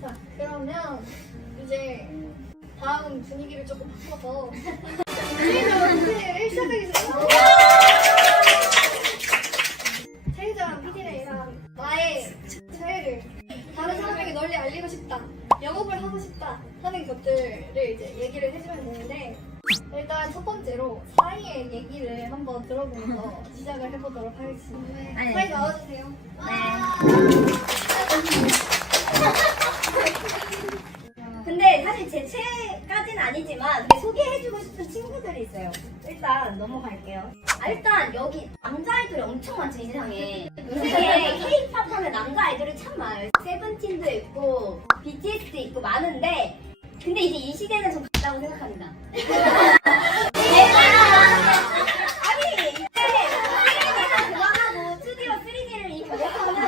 자, 그러면 이제 다음 분위기를 조금 바꿔서 체리전 시작하겠습니다. 체리전 PD랑 나의 사회를 다른 사람에게 널리 알리고 싶다, 영업을 하고 싶다 하는 것들을 이제 얘기를 해주면 되는데, 일단 첫 번째로 사이의 얘기를 한번 들어보면서 시작을 해보도록 하겠습니다. 네. 사이 나와주세요. 근데 사실 제 최애까지는 아니지만 되게 소개해주고 싶은 친구들이 있어요. 일단 넘어갈게요. 일단 여기 남자 아이돌이 엄청 많죠, 이 세상에. 이 세상에 K-pop 하면 남자 아이돌이 참 많아요. 세븐틴도 있고 BTS도 있고 많은데, 근데 이제 이 시대는 좀 같다고 생각합니다. 아니 이제 3D는 그만하고 2D와 3D를 이 격에서는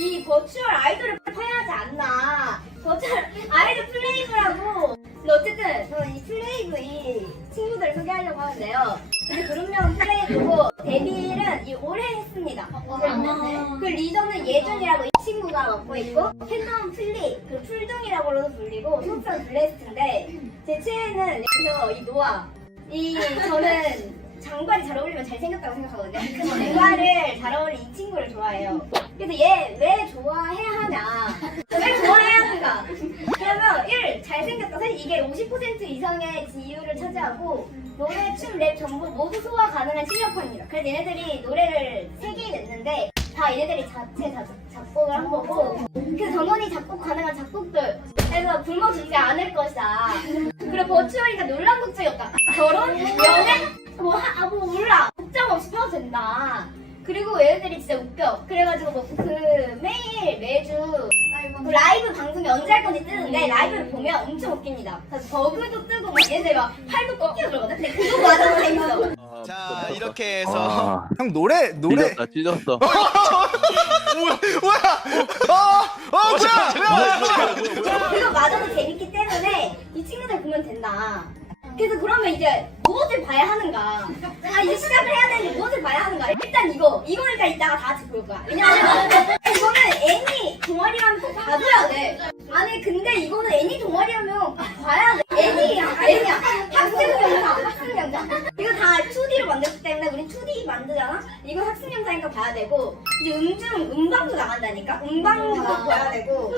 이 버추얼 아이돌을 파야 하지 않나. 버추얼 아이돌 플레이브라고. 근데 어쨌든 저는 이 플레이브 이 친구들을 소개하려고 하는데요. 근데 그룹명은 플레이브고 데뷔를 올해 했습니다. 그 리더는 예준이라고 이 친구가 맡고 있고, 팬덤은 플리, 그 풀둥이라고도 불리고 소속사는 블레스트인데, 제 최애는 여기서 이 노아. 저는 장발이 잘 어울리면 잘생겼다고 생각하거든요. 그래서 장발을 잘 어울리는 이 친구를 좋아해요. 그래서 얘 왜 좋아해야 하냐? 왜 좋아해야 하는가? 그러면 1. 잘생겼다. 사실 이게 50% 이상의 지위를 차지하고 노래, 춤, 랩 전부 모두 소화 가능한 실력파입니다. 그래서 얘네들이 노래를 3개 냈는데 다 얘네들이 자체 작곡을 한 거고, 그 전원이 작곡 가능한 작곡들. 그래서 굶어주지 않을 것이다. 그리고 버추얼이니까 논란국적이었다. 결혼? 연애? 뭐 몰라. 걱정 없이 펴도 된다. 그리고 얘네들이 진짜 웃겨. 그래가지고 매주 그 라이브 방송이 언제 할 건지 뜨는데 라이브를 보면 엄청 웃깁니다. 그래서 버그도 뜨고 막 얘네들 막 팔도 꺾여 그러거든. 근데 그거 맞아도 재밌어. 자, 이렇게 해서 형 노래 찢었어. 뭐야? 그거 맞아도 재밌기 때문에 이 친구들 보면 된다. 그래서 그러면 이제 무엇을 봐야 하는가? 이제 시작을 해야 되는데 무엇을 봐야 하는가? 일단 이거니까 이따가 다 같이 볼 거야. 왜냐면 이거는 애니 동아리라면 꼭 봐줘야 돼. 아니 근데 이거는 애니 동아리라면 봐야 돼. 애니야. 학습 영상. 이거 다 2D로 만들었기 때문에 우린 2D 만들잖아? 이거 학습 영상이니까 봐야 되고, 이제 음방도 나간다니까? 음방도 봐야 되고,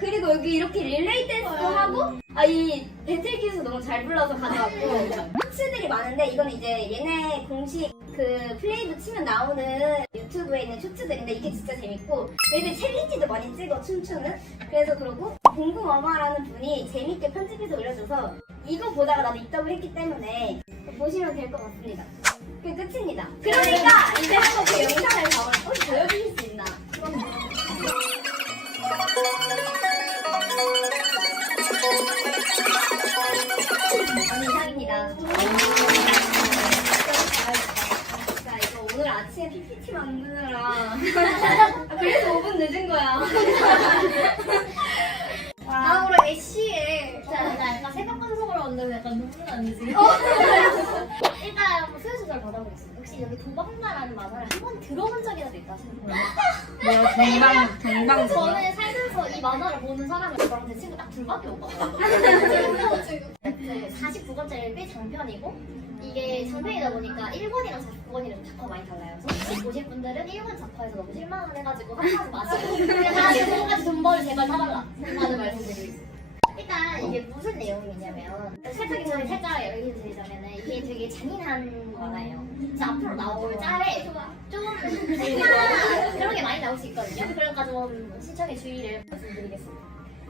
그리고 여기 이렇게 릴레이 댄스도 하고, 이 배틀 기술 너무 잘 불러서 가져왔고, 쇼츠들이 많은데 이거는 이제 얘네 공식 그 플레이브 치면 나오는 유튜브에 있는 쇼츠들인데 이게 진짜 재밌고, 얘네 챌린지도 많이 찍어 춤추는. 그래서 그러고 공공어마라는 분이 재밌게 편집해서 올려줘서 이거 보다가 나도 입덕을 했기 때문에 보시면 될 것 같습니다. 그게 끝입니다. 그러니까 이제 한번 그 영상을 보여주실 수 있나? 이상입니다. 자, 이거 오늘 아침에 PPT 만드느라 그래서 5분 늦은 거야. 다음으로 애쉬의 나 약간 새벽 방송으로 만들면 약간 눈물 나는지. 일단 수요수절 받아보겠습니다. 혹시 여기 도박마라는 만화를 한 번 들어본 적이라도 있다 하시는 분요? 저는 살면서 이 만화를 보는 사람은 저랑 제 친구 딱 둘밖에 없거든요. 49권짜리 꽤 장편이고, 이게 장편이다 보니까 1권이랑 49권이랑 작화 많이 달라요. 그래서 혹시 보실 분들은 1권 작화에서 너무 실망해가지고 합하지 마시고 그냥 다 지금까지 돈 벌을 제발 사달라 라는 말씀드리고 있습니다. 일단 이게 무슨 내용이냐면, 살짝 얘기 드리자면은 이게 되게 잔인한 만화예요. 그래서 앞으로 나올 짤에 좀 그런 게 많이 나올 수 있거든요. 그러니까 좀 시청의 주의를 말씀드리겠습니다.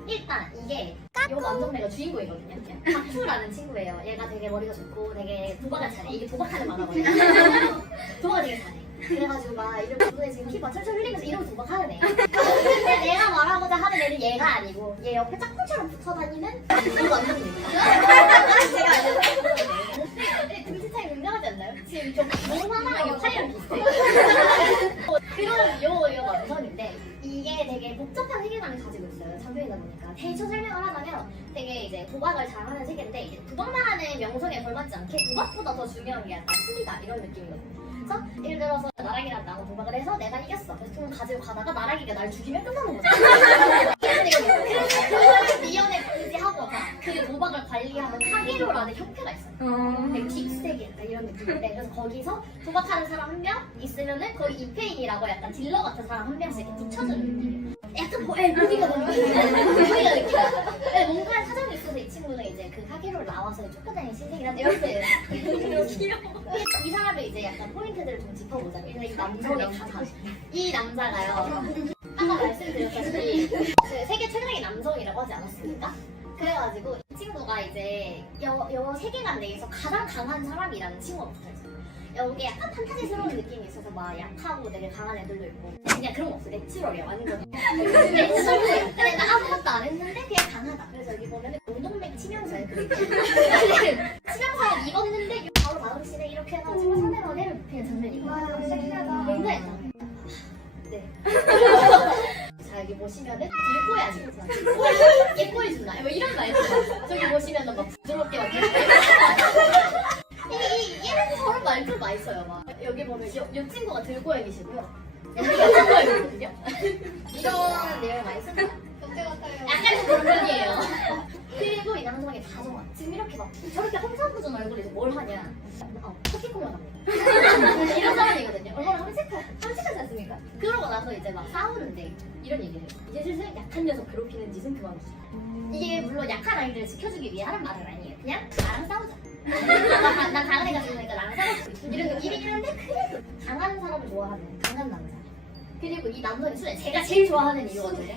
일단 이게 요 남정네가 주인공이거든요. 박투라는 친구예요. 얘가 되게 머리가 좋고 되게 도박을 잘해. 이게 도박하는 만화거든요. 도박을 되게 잘해. 그래가지고 막 이렇게 눈에 지금 피가 철철 흘리면서 이러고 도박하는 애. 근데 내가 말하고자 하는 애는 얘가 아니고 얘 옆에 짝꿍처럼 붙어다니는 그 남정네입니다. 제가 알려드릴게요. 등치 차이 굉장하지 않나요? 지금 몸 하나랑 역할이랑 비슷해요. 그런 요 남성인데 이게 되게 복잡한 세계관을 가지고 있어요. 장편이다 보니까. 대충 설명을 하자면 되게 이제 도박을 잘하는 세계인데, 이제 도박만 하는 명성에 걸맞지 않게 도박보다 더 중요한 게 약간 술이다 이런 느낌이거든요. 그래서 예를 들어서 나락이랑 나하고 도박을 해서 내가 이겼어. 그래서 돈을 가지고 가다가 나락이가 날 죽이면 끝나는 거죠. 그래서 미연에 방지하고 그 도박을 관리하는 사기로라는 협회가 있어요. 되게 딥스테이크 약간 이런 느낌인데 그래서 거기서 도박하는 사람 한 명 있으면은 거기 이페인이라고 약간 딜러 같은 사람 한 명씩 이렇게 붙여주는 느낌이에요. 약간 무기가 너무 무기가 느껴요. 뭔가 사정이 있어서 이 친구는 이제 그 사기로 나와서 쫓겨다니는 신세계란 여러분 이 사람의 이제 약간 포인트들을 좀 짚어보자면 일단 이 남성의 가사 이 남자가요 아까 말씀드렸다시피 그 세계 최강의 남성이라고 하지 않았습니까? 그래가지고 이 친구가 이제 여 세계관 내에서 가장 강한 사람이라는 친구가 붙어있어요. 여기 약간 판타지스러운 느낌이 있어서 막 약하고 되게 강한 애들도 있고 그냥 그런 거 없어. 내추럴이야 완전. 내추럴이야. 근데 나 아무것도 안 했는데 그냥 강하다. 그래서 여기 보면은 운동맥 치명사에 치명사에 입었는데 바로 마음씨에 이렇게 해가지고 상대방 해를 눕히는 장면이 있고 와, 섹시하다. 굉장히 네. 자 여기 보시면은 예뻐야지. 예뻐해준다. 뭐 이런 거 있어요. 저기 보시면은 막 부드럽게 막 얘는 저런 말투 많이 써요. 막 여기 보면 이 친구가 들고양이시고요. 여기가 들고양이거든요. 이런 내용을 많이 씁니다. 덕대 같아요. 약간 좀 그런 편이에요. 그리고 이 남성이 다정하. 지금 이렇게 막 저렇게 험상궂은 얼굴에서 뭘 하냐? 커피 꾸며 갑니다. 이런 사람이거든요. 얼마나 험sik하지 않습니까? 그러고 나서 이제 막 싸우는데 이런 얘기를 해요. 이제 슬슬 약한 녀석 괴롭히는 짓은 그만두자. 이게 물론 약한 아이들을 지켜주기 위해 하는 말은 아니에요. 그냥 나랑 싸우자. 난 강한 애가 좋으니까 나랑 싸우고 이런 느낌이긴 한데 그래도 강한 사람을 좋아하는 강한 남자. 그리고 이 남성이 술에 제가 제일 좋아하는 이유거든요.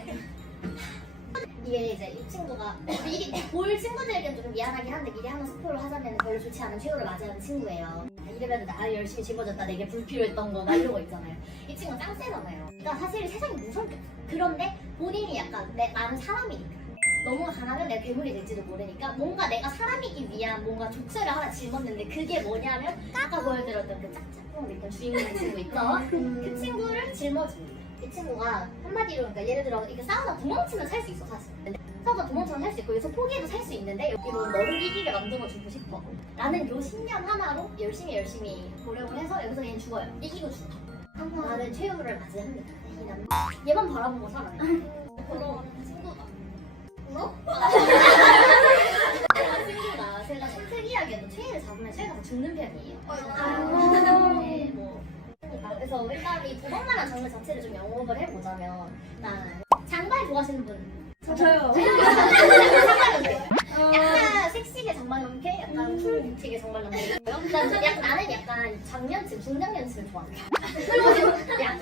이게 이제 이 친구가 미리 볼 친구들에게 좀 미안하긴 한데 미리 하나 스포를 하자면 별로 좋지 않은 최후를 맞이하는 친구예요. 이러면 나 열심히 짊어졌다 내게 불필요했던 거 막 이런 거 있잖아요. 이 친구가 짱 세잖아요. 그러니까 사실 세상이 무서울 게 없어. 그런데 본인이 약간 나는 사람이니까 너무 강하면 내가 괴물이 될지도 모르니까 뭔가 내가 사람이기 위한 뭔가 조처를 하나 짊었는데 그게 뭐냐면 아까 보여드렸던 그 짝짝꿍 있던 주인공의 친구 있죠? 그 친구를 짊어집니다. 이 친구가 한마디로 그러니까 예를 들어 이게 싸우다 도망치면 살 수 있어 사실. 싸우다 도망치면 살 수 있고 여기서 포기해도 살 수 있는데 여기로 너를 이기게 만들어주고 싶어. 나는 요 신념 하나로 열심히 노력을 해서 여기서 얘는 죽어요. 이기고 죽어. 나는 최후를 맞이합니다. 이 남자 얘만 바라보고 살아요. 그럼 친구가 뭐? 친구가 제가 좀 특이하게도 최애를 잡으면 최애가 다 죽는 편이에요. 네, 뭐 그래서 일단 이 도박만한 장르 자체를 좀 영업을 해보자면 일단 장발 좋아하시는 분? 저요. 장발 연패. 약간 섹시게 장발 연패, 약간 쿨 뷰티게 장발 연패. 나는 약간 장년층, 중장년층을 좋아합니다. 그리고 지금 약간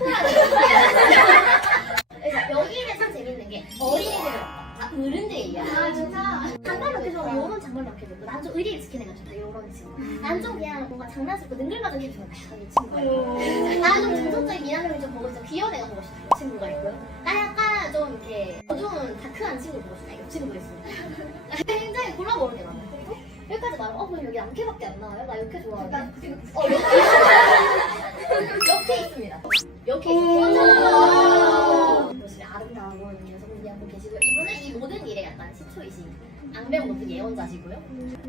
그래서 여기는 참 재밌는 게 어린이들 다 어른들이에요. 아 진짜. 장발 연패도 요런 장발 연패도 있고 난 좀 의리를 지키는 애가 좋다 요런 친구. 난 좀 그냥 뭔가 장난스럽고 능글맞은 게 좋아. 이 친구예요. 나는 좀 중성적인 미남을 좀 보고 싶어. 귀여운 애가 보고 싶어. 이 친구가 있고요. 나 약간 좀 이렇게 어두운 다크한 친구 보고 싶다. 이 친구가 있습니다. 굉장히 골라보는 게 많아요. 그리고 여기까지 말하면 그럼 여기 양캐밖에 안 나와요? 나 역캐 좋아하는데. 역캐 있습니다. 역캐 있습니다. 보시면 아름다운 여성분이 한 분 계시고요. 이분은 이 모든 일에 약간 시초이신 악명 높은 예언자시고요.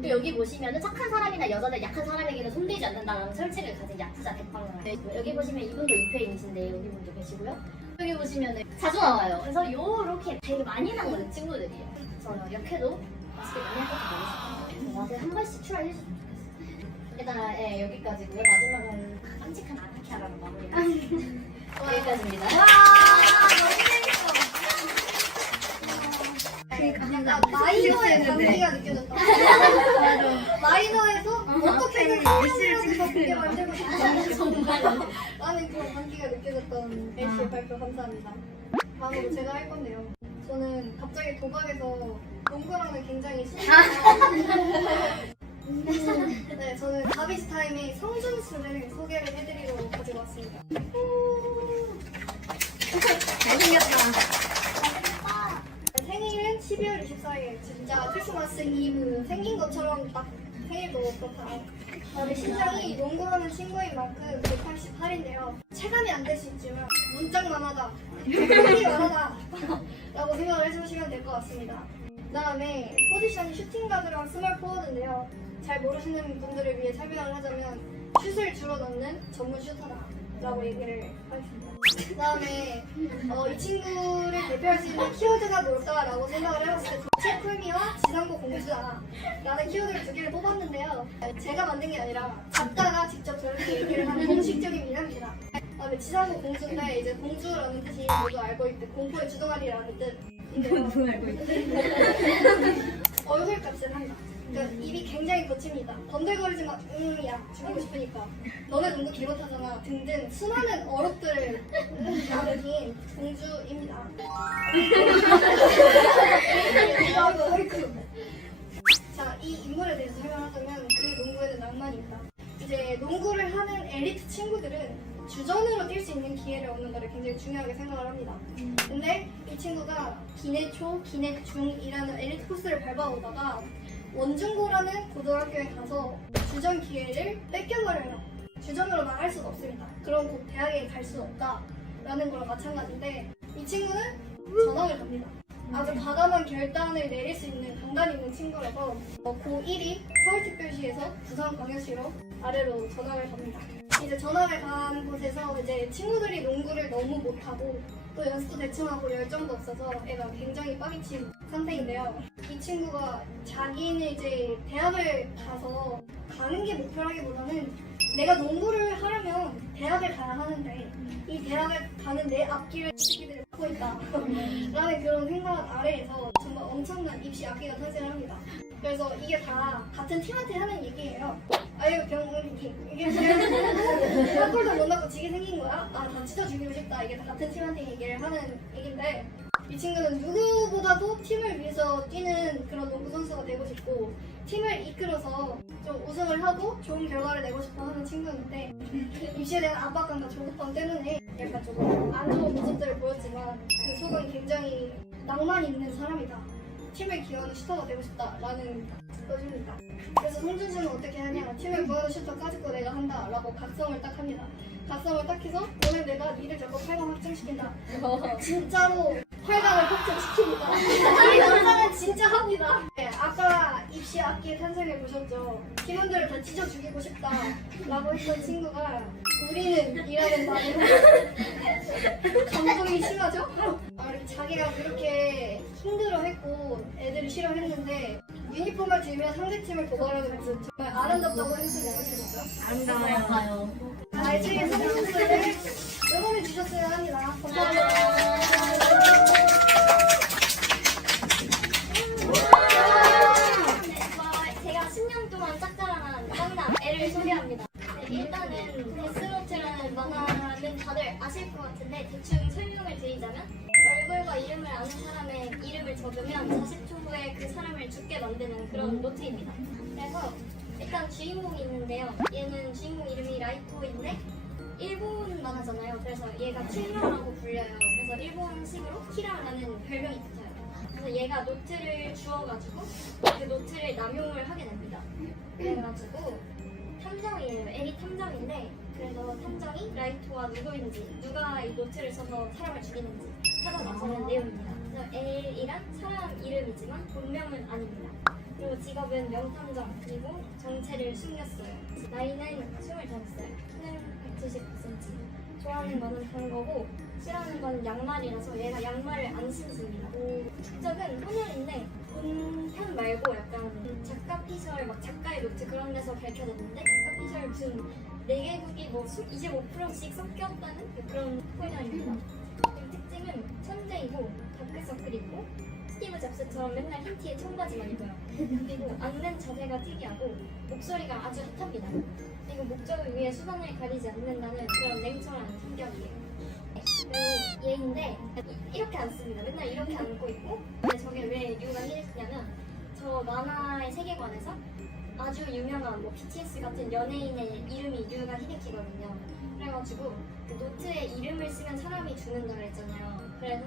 또 여기 보시면은 착한 사람이나 여자들 약한 사람에게는 손대지 않는다는 철칙을 가진 약주자 대빵을 여기 보시면 이분도 이페인이신데 여기 분도 계시고요. 여기 보시면은 자주 나와요. 그래서 요렇게 되게 많이 나오는 친구들이에요. 저는 역해도 맛있게 많이 할 것도 모르겠어요. 맛에 한 번씩 출연해 주셨으면 좋겠어요. 일단 예, 여기까지고요. 마지막은 깜찍한 아타키아라는 마무리가 여기까지입니다. 약간 마이너의 관계가 느껴졌다. 마이너에서 어떻게든 열심히 바꾸게 만들고 싶다. 나는 그런 관계가 느껴졌던 애쉬의 발표 감사합니다. 다음으로 제가 할 건데요. 저는 갑자기 도박에서 농구랑은 굉장히 네, 저는 가비지 타임의 성준수를 소개를 해드리러 가지고 왔습니다. 잘생겼다. 생일은 12월 24일. 진짜 크리스마스 이브 생긴 것처럼 딱 생일도 그렇다. 저는 신장이 농구하는 친구인 만큼 188인데요. 체감이 안 될 수 있지만 문짝만하다, 턱이 많하다 라고 생각을 해주시면 될 것 같습니다. 그 다음에 포지션이 슈팅가드랑 스몰 포워드인데요. 잘 모르시는 분들을 위해 설명을 하자면 슛을 주로 넣는 전문 슈터다라고 얘기를 하겠습니다. 그 다음에 이 친구를 대표할 수 있는 키워드가 뭘까라고 생각을 해봤을 때 도체 쿨미와 지상고 공주다 라는 키워드를 두 개를 뽑았는데요. 제가 만든 게 아니라 작가가 직접 저렇게 얘기를 하는 공식적인 이름입니다. 그다음에 지상고 공주인데 이제 공주라는 뜻이 모두 알고 있듯 공포의 주동아리라는 뜻인데요. 얼굴값을 한다. 그러니까 입이 굉장히 거칩니다. 번들거리지만 야 죽이고 싶으니까 너네 눈도 길 못하잖아 등등 수많은 어록들을 나누긴 공주입니다. 자, 이 인물에 대해서 설명하자면 그 농구에는 낭만이 있다. 이제 농구를 하는 엘리트 친구들은 주전으로 뛸 수 있는 기회를 얻는 거를 굉장히 중요하게 생각을 합니다. 근데 이 친구가 기내 초, 기내 중이라는 엘리트 코스를 밟아오다가 원중고라는 고등학교에 가서 주전 기회를 뺏겨버려요. 주전으로만 할 수가 없습니다. 그럼 곧 대학에 갈 수 없다라는 거랑 마찬가지인데 이 친구는 전학을 갑니다. 아주 과감한 결단을 내릴 수 있는 강단 있는 친구라서 고1이 서울특별시에서 부산광역시로 아래로 전학을 갑니다. 이제 전학을 간 곳에서 이제 친구들이 농구를 너무 못하고 또 연습도 대충하고 열정도 없어서 애가 굉장히 빠미친 상태인데요. 이 친구가 자기는 이제 대학을 가서 가는 게 목표라기보다는 내가 농구를 하려면 대학을 가야 하는데 이 대학을 가는 내 앞길을 새끼들이 막고 있다 라는 그런 생각 아래에서 정말 엄청난 입시 악기가 탄생을 합니다. 그래서 이게 다 같은 팀한테 하는 얘기예요. 아유 병원이 이게 그냥 한 골도 못 넣고 지게 생긴 거야? 아 다 찢어 죽이고 싶다. 이게 다 같은 팀한테 얘기를 하는 얘기인데 이 친구는 누구보다도 팀을 위해서 뛰는 그런 농구 선수가 되고 싶고 팀을 이끌어서 좀 우승을 하고 좋은 결과를 내고 싶어 하는 친구인데 입시에 대한 압박감과 조급감 때문에 약간 좀 안 좋은 모습들을 보였지만 그 속은 굉장히 낭만 있는 사람이다. 팀을 기여하는 슈터가 되고 싶다라는 거입니다. 그래서 송준 씨는 어떻게 하냐? 팀을 구하는 슈터 까짓거 내가 한다라고 각성을 딱 합니다. 각성을 딱 해서 오늘 내가 니를 잡고 8강 확정시킨다. 진짜로 8강을 확정시킵니다. 이 남자는 진짜 합니다. 네, 아까 입시 악기의 탄생을 보셨죠? 팀원들을 다 찢어 죽이고 싶다라고 했던 친구가 우리는 이라는 말로 감동이 심하죠? 자기가 그렇게 힘들어했고 애들이 싫어했는데 유니폼을 들면 상대팀을 도발하는 모습 정말 아름답다고 했으면 좋겠죠? 아름다워요. 알지의 선수들을 응원해 주셨어야 합니다. 감사합니다. 제가 10년 동안 짝짝한 짱남 애를 소개합니다. 일단은 데스노트라는 만화는 다들 아실 것 같은데 대충 설명을 드리자면 얼굴과 이름을 아는 사람의 이름을 적으면 40초 후에 그 사람을 죽게 만드는 그런 노트입니다. 그래서 일단 주인공이 있는데요. 얘는 주인공 이름이 라이토인데 일본 만화잖아요. 그래서 얘가 키라라고 불려요. 그래서 일본식으로 키라라는 별명이 붙어요. 그래서 얘가 노트를 주워가지고 그 노트를 남용을 하게 됩니다. 그래가지고 탐정이에요. 애니 탐정인데 그래서 탐정이 라이토와 누구인지 누가 이 노트를 써서 사람을 죽이는지 찾아나서는 내용입니다. 그래서 L이란 사람 이름이지만 본명은 아닙니다. 그리고 직업은 명탐정 그리고 정체를 숨겼어요. 나이는 25살, 키는 179cm. 좋아하는 거는 단 거고 싫어하는 건 양말이라서 얘가 양말을 안 신습니다. 국적은 혼혈인데 본편 말고 약간 작가 피셜 막 작가의 노트 그런 데서 밝혀졌는데 작가 피셜 무슨 4개국이 뭐 25%씩 섞였다는 그런 혼혈입니다. 그리고 특징은 천재이고 다크서클 있고 스티브 잡스처럼 맨날 흰 티에 청바지만 입어요. 그리고 앉는 자세가 특이하고 목소리가 아주 핫합니다. 그리고 목적을 위해 수단을 가리지 않는다는 그런 냉철한 성격이에요. 그리고 얘인데 이렇게 앉습니다. 맨날 이렇게 앉고 있고 근데 저게 왜 이유가 희대냐면 저 만화의 세계관에서 아주 유명한 뭐 BTS 같은 연예인의 이름이 류가 히데키거든요. 그래가지고 그 노트에 이름을 쓰면 사람이 죽는다 그랬잖아요. 그래서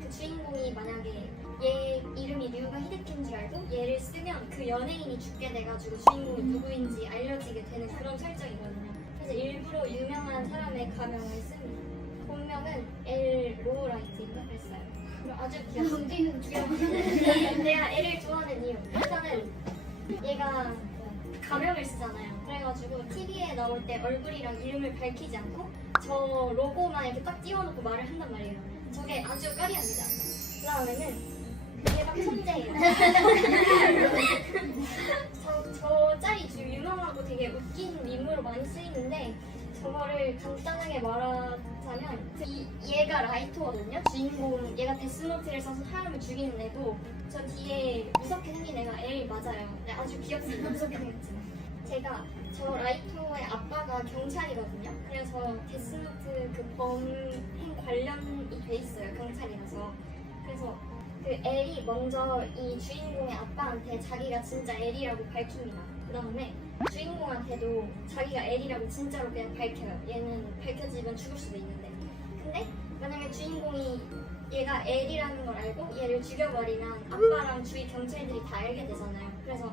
그 주인공이 만약에 얘 이름이 류가 히데키인 줄 알고 얘를 쓰면 그 연예인이 죽게 돼가지고 주인공이 누구인지 알려지게 되는 그런 설정이거든요. 그래서 일부러 유명한 사람의 가명을 씁니다. 본명은 엘 로우라이트인가 그랬어요. 그리고 아주 귀여워. 내가 애를 좋아하는 이유. 일단은 얘가 가명을 쓰잖아요. 그래가지고 TV에 나올 때 얼굴이랑 이름을 밝히지 않고 저 로고만 이렇게 딱 띄워놓고 말을 한단 말이에요. 저게 아주 까리합니다. 그 다음에는 그게 딱 천재예요. 저 짤이 좀 유명하고 되게 웃긴 밈으로 많이 쓰이는데 저거를 간단하게 말하자면 얘가 라이터거든요. 주인공 얘가 데스노트를 써서 사람을 죽이는 애고 저 뒤에 무섭게 생긴 애가 L 맞아요. 네, 아주 귀엽습니다. 무섭게 생겼지만 제가 저 라이터의 아빠가 경찰이거든요. 그래서 데스노트 그 범행 관련이 돼 있어요. 경찰이라서. 그래서 그 L이 먼저 이 주인공의 아빠한테 자기가 진짜 L이라고 밝힙니다. 그 다음에 주인공한테도 자기가 L이라고 진짜로 그냥 밝혀요. 얘는 밝혀지면 죽을 수도 있는데. 근데 만약에 주인공이 얘가 L이라는 걸 알고 얘를 죽여버리면 아빠랑 주위 경찰들이 다 알게 되잖아요. 그래서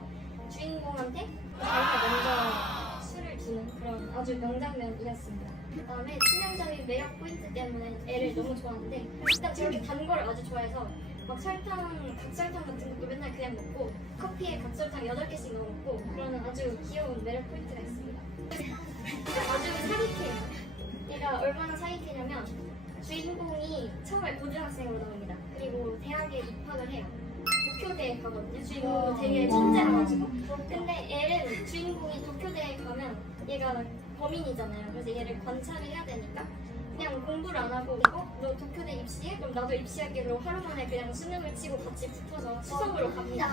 주인공한테 자기가 먼저 술을 주는 그런 아주 명장면이었습니다. 그 다음에 치명적인 매력 포인트 때문에 애를 너무 좋아하는데 일단 저렇게 단 거를 아주 좋아해서 막 설탕, 각설탕 같은 것도 맨날 그냥 먹고 커피에 각설탕 8개씩 넣어 먹고 그러는 아주 귀여운 매력 포인트가 있습니다. 아주 사기캐요. 얘가 얼마나 사기캐냐면 주인공이 처음에 고등학생으로 나옵니다. 그리고 대학에 입학을 해요. 도쿄대에 가거든요. 주인공도 되게 천재라가지고. 근데 얘는 주인공이 도쿄대에 가면 얘가 범인이잖아요. 그래서 얘를 관찰을 해야 되니까 그냥 공부를 안 하고 너 도쿄대 입시해? 그럼 나도 입시할게. 그리고 하루 만에 그냥 수능을 치고 같이 붙어서 수석으로 갑니다.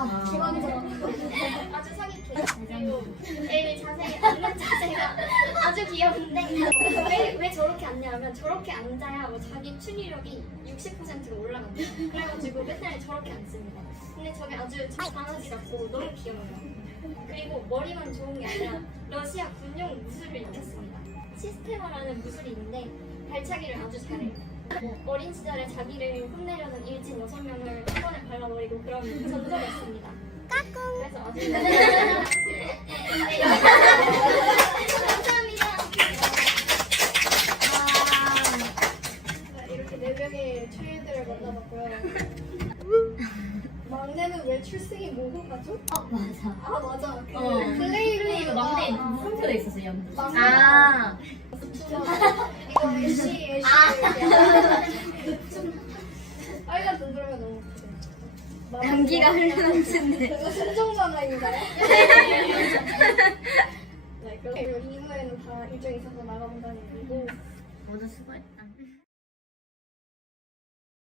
아주 사기캐. 그리고 애를 자세히 앉는 자세가 아주 귀여운데 왜 저렇게 앉냐면 저렇게 앉아야 뭐 자기 추리력이 60%가 올라간대요. 그래가지고 맨날 저렇게 앉습니다. 근데 저게 아주 강아지 같고 너무 귀여워요. 그리고 머리만 좋은 게 아니라 러시아 군용 무술을 익혔습니다. 시스테마라는 무술이 있는데 발차기를 아주 잘해요. 어린 시절에 자기를 혼내려는 일진 6명을 한 번에 발라버리고 그런 전적이 있습니다. 그래서 아주 감사합니다. 이렇게 4명의 최애들을 만나봤고요. 막내는 왜 출생이 모호하죠? 맞아. 아 맞아. 그 어. 플레이를 막내 상표도 있었어요. 막내 아. 이거 애쉬 빨간 동그라미가 너무 웃기죠. 감기가 흘러넘치는데. 그거 순정만화인가요? 네, 그리고 2부에는 다 일정 있어서 나가본다는 얘기고 모두 수고했다.